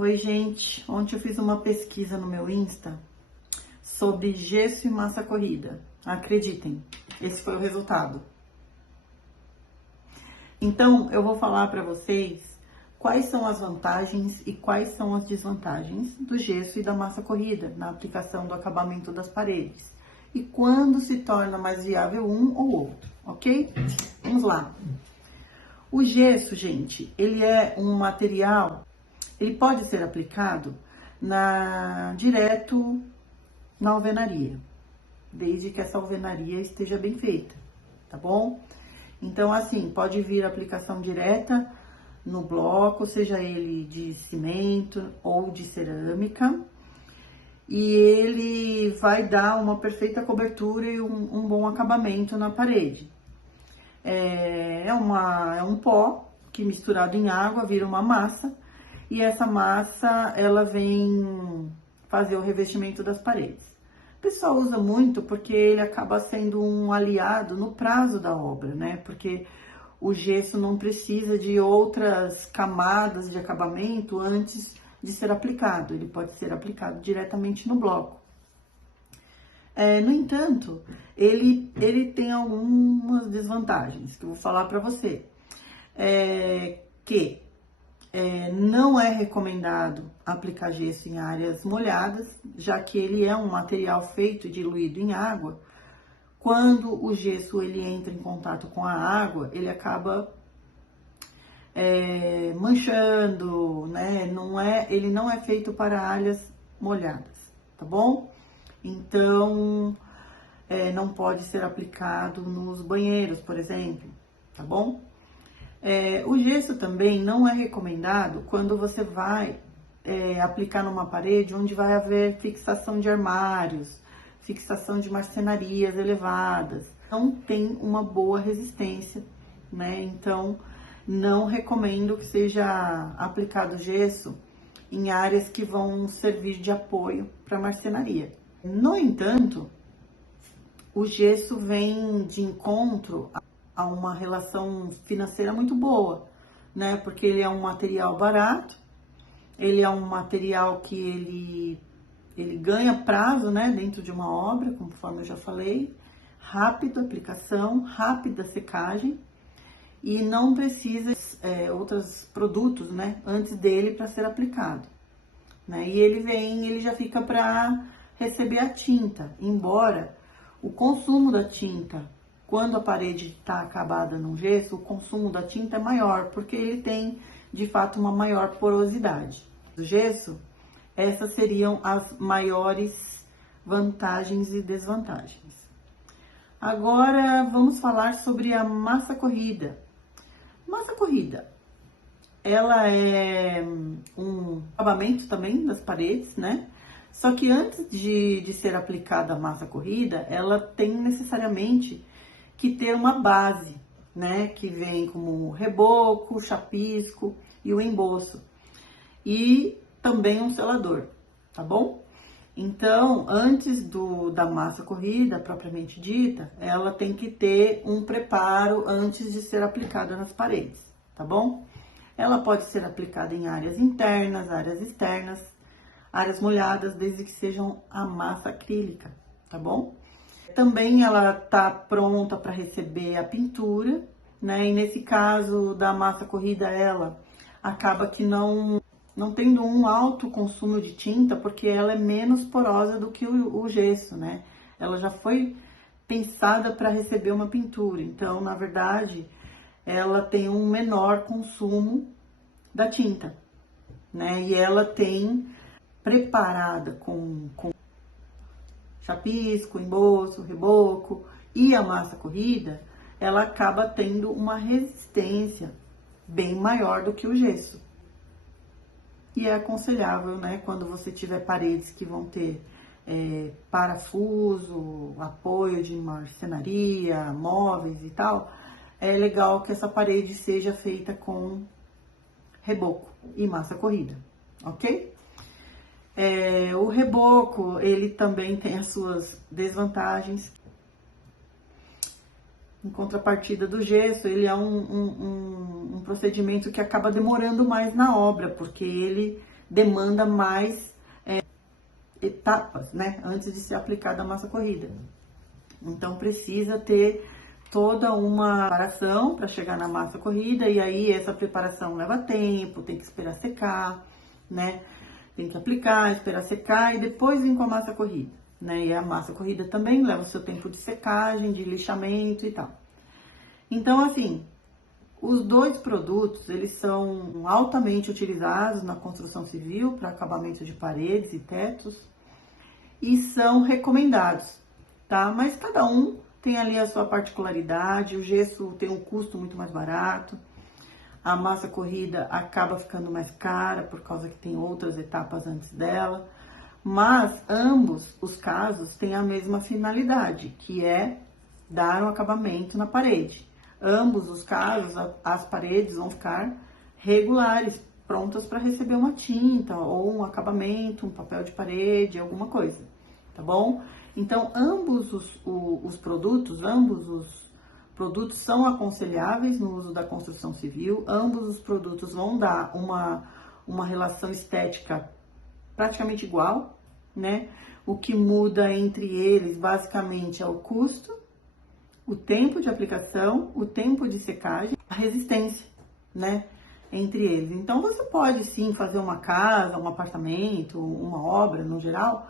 Oi, gente. Ontem eu fiz uma pesquisa no meu Insta sobre gesso e massa corrida. Acreditem, esse foi o resultado. Então, eu vou falar para vocês quais são as vantagens e quais são as desvantagens do gesso e da massa corrida na aplicação do acabamento das paredes e quando se torna mais viável um ou outro, ok? Vamos lá. O gesso, gente, ele é um material. Ele pode ser aplicado direto na alvenaria, desde que essa alvenaria esteja bem feita, tá bom? Então, assim, pode vir a aplicação direta no bloco, seja ele de cimento ou de cerâmica, e ele vai dar uma perfeita cobertura e um bom acabamento na parede. É um pó que misturado em água vira uma massa, e essa massa, ela vem fazer o revestimento das paredes. O pessoal usa muito porque ele acaba sendo um aliado no prazo da obra, né? Porque o gesso não precisa de outras camadas de acabamento antes de ser aplicado. Ele pode ser aplicado diretamente no bloco. No entanto, ele tem algumas desvantagens que eu vou falar para você. Não é recomendado aplicar gesso em áreas molhadas, já que ele é um material feito e diluído em água. Quando o gesso ele entra em contato com a água, ele acaba manchando, né? Ele não é feito para áreas molhadas, tá bom? Então, não pode ser aplicado nos banheiros, por exemplo, tá bom? O gesso também não é recomendado quando você vai aplicar numa parede onde vai haver fixação de armários, fixação de marcenarias elevadas. Não tem uma boa resistência, né? Então, não recomendo que seja aplicado gesso em áreas que vão servir de apoio para marcenaria. No entanto, o gesso vem de encontro a uma relação financeira muito boa, né? Porque ele é um material barato, ele é um material que ele ganha prazo, né? Dentro de uma obra, conforme eu já falei, rápida aplicação, rápida secagem e não precisa outros produtos, né? Antes dele para ser aplicado, né? E ele já fica para receber a tinta, embora o consumo da tinta, quando a parede está acabada no gesso, o consumo da tinta é maior, porque ele tem, de fato, uma maior porosidade. Do gesso, essas seriam as maiores vantagens e desvantagens. Agora, vamos falar sobre a massa corrida. Massa corrida, ela é um acabamento também das paredes, né? Só que antes de ser aplicada a massa corrida, ela tem necessariamente que ter uma base, né? Que vem como reboco, chapisco e o emboço. E também um selador, tá bom? Então, antes da massa corrida, propriamente dita, ela tem que ter um preparo antes de ser aplicada nas paredes, tá bom? Ela pode ser aplicada em áreas internas, áreas externas, áreas molhadas, desde que sejam a massa acrílica, tá bom? Também ela tá pronta para receber a pintura, né? E nesse caso da massa corrida, ela acaba que não tendo um alto consumo de tinta, porque ela é menos porosa do que o gesso, né? Ela já foi pensada para receber uma pintura, então, na verdade, ela tem um menor consumo da tinta, né? E ela tem preparada com chapisco, emboço, reboco e a massa corrida, ela acaba tendo uma resistência bem maior do que o gesso. E é aconselhável, né, quando você tiver paredes que vão ter parafuso, apoio de marcenaria, móveis e tal, é legal que essa parede seja feita com reboco e massa corrida, ok? O reboco, ele também tem as suas desvantagens. Em contrapartida do gesso, ele é um procedimento que acaba demorando mais na obra, porque ele demanda mais etapas, né, antes de ser aplicada a massa corrida. Então precisa ter toda uma preparação para chegar na massa corrida, e aí essa preparação leva tempo, tem que esperar secar, né? Tem que aplicar, esperar secar e depois vir com a massa corrida, né? E a massa corrida também leva o seu tempo de secagem, de lixamento e tal. Então, assim, os dois produtos, eles são altamente utilizados na construção civil para acabamento de paredes e tetos e são recomendados, tá? Mas cada um tem ali a sua particularidade, o gesso tem um custo muito mais barato, a massa corrida acaba ficando mais cara por causa que tem outras etapas antes dela, mas ambos os casos têm a mesma finalidade, que é dar um acabamento na parede. Ambos os casos, as paredes vão ficar regulares, prontas para receber uma tinta ou um acabamento, um papel de parede, alguma coisa, tá bom? Então, ambos os produtos são aconselháveis no uso da construção civil, ambos os produtos vão dar uma relação estética praticamente igual, né? O que muda entre eles, basicamente, é o custo, o tempo de aplicação, o tempo de secagem, a resistência, né? Entre eles. Então, você pode sim fazer uma casa, um apartamento, uma obra no geral,